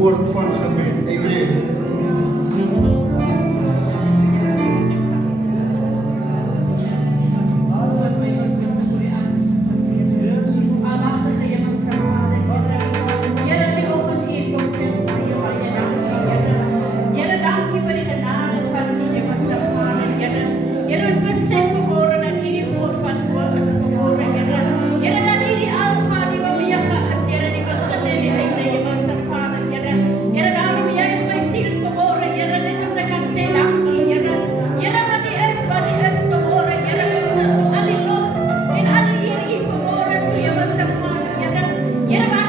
woord van gebed. Amen. Yeah.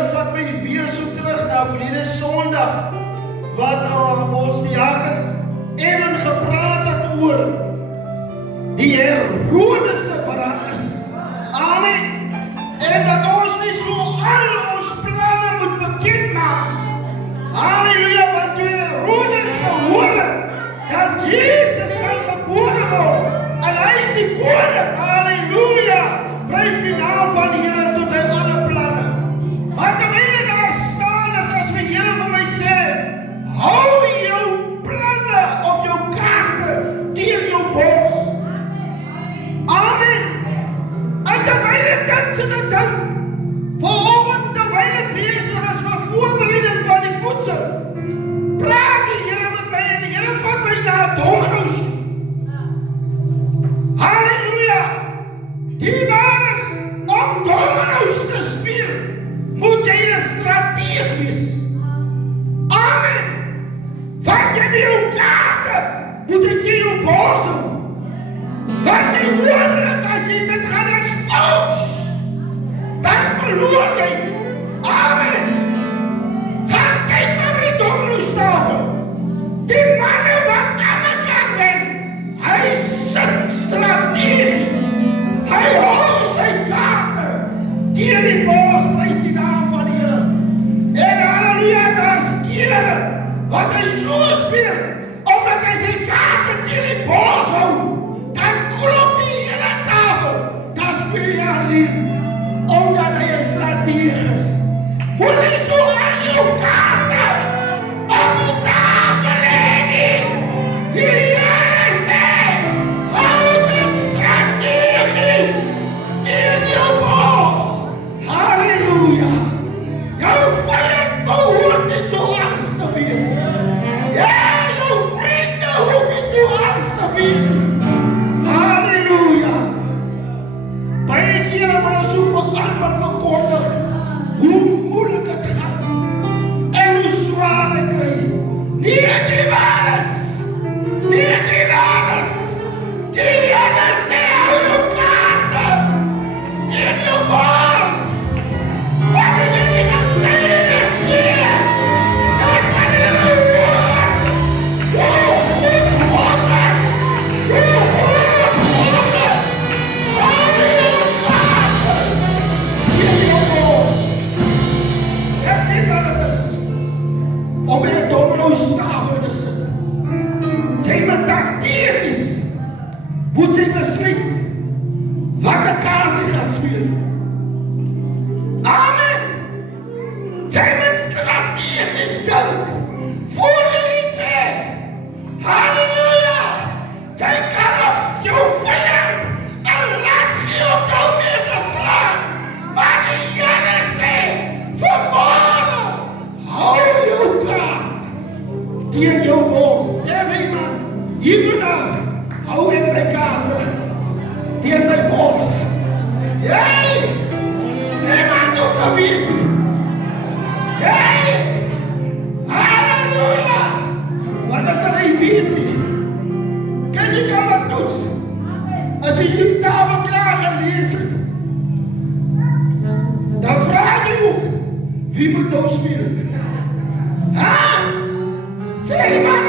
Here vat my weer so terug na verlede Sondag wat ons diaken even gepraat het oor die Herodese branders. Amen. En dat ons nie so al ons planne moet bekend maak. Halleluja, want die Herodes gehoor dat Jesus gaan gebore word. En hy is die koning. Halleluja. Prys die naam van die Here tot hy alle planne. Maar terwyl ek daar staan is as my Here vir my sê, hou jou planne of jou kaarte teen jou bors. Amen. En terwyl ek dit sit en dink, vanoggend terwyl ek besig is vir voorbereiding van die voedsel, praat die Here met my en die Here vat my na Domino's. Halleluja. Die waar is om Domino's te speel, moet jy 'n strateeg wees. Amen. Wat jy met jou kaarte, moet jy in jou bors hou. Want die wonderlik as jy dit gaan expose, dan verloor jy. Amen. Gaan kyk maar met die Domino's tafel. Die manne wat aan mekaar wen, hy sit strategies. Hy hou sy kaarte teen die bors, prys die naam van die Here. En halleluja, daar is kere wat hy so speel, omdat hy sy kaarte teen die bors hou, dan klop die hele tafel, dan speel hy alleen, omdat hy 'n strateeg is. Moet jy so aan jou kaarte op die tafel hê nie. Die Here sê, hou dit strategies teen jou bors. Halleluja. Jou vyand behoort nie so angst te wees. Ja, jou vriende hoef nie so angst te wees. Halleluja. Baie kere wat ons so vir almal verkondig, hoe moeilik het gaan en hoe zwaar het kry. Nie die waar is. Nie die waar is. Die Here sê, hou jou kaarte in jou bors. Wat is dit in die kleine sfeer? Dat kan jy nou hoor. Jou hoorders. Jou hoorders. Hou jou kaarte in jou bors. Ek weet wat het is om in 'n Domino's tafel te sit. Jy moet strategies moet jy besluit watter kaart jy gaan speel. Amen. Jy moet strategies dink voor jy iets sê. Halleluja. Jy kan op jou vyand en laat jou nou weer te slaan. Maar die Here sê, vanmôre, hou jou kaart teen jou bors. Sê my man, hier vandaan, hou ek my kaarte teen my bors. Jy! Niemand hoef te weet. Jy! Halleluja! Want as hy weet nie, kan jy kan wat doen. As jy die tafel klaar gelees het, dan vraag jy ook, wie moet nou speel? Ha? Sê maar!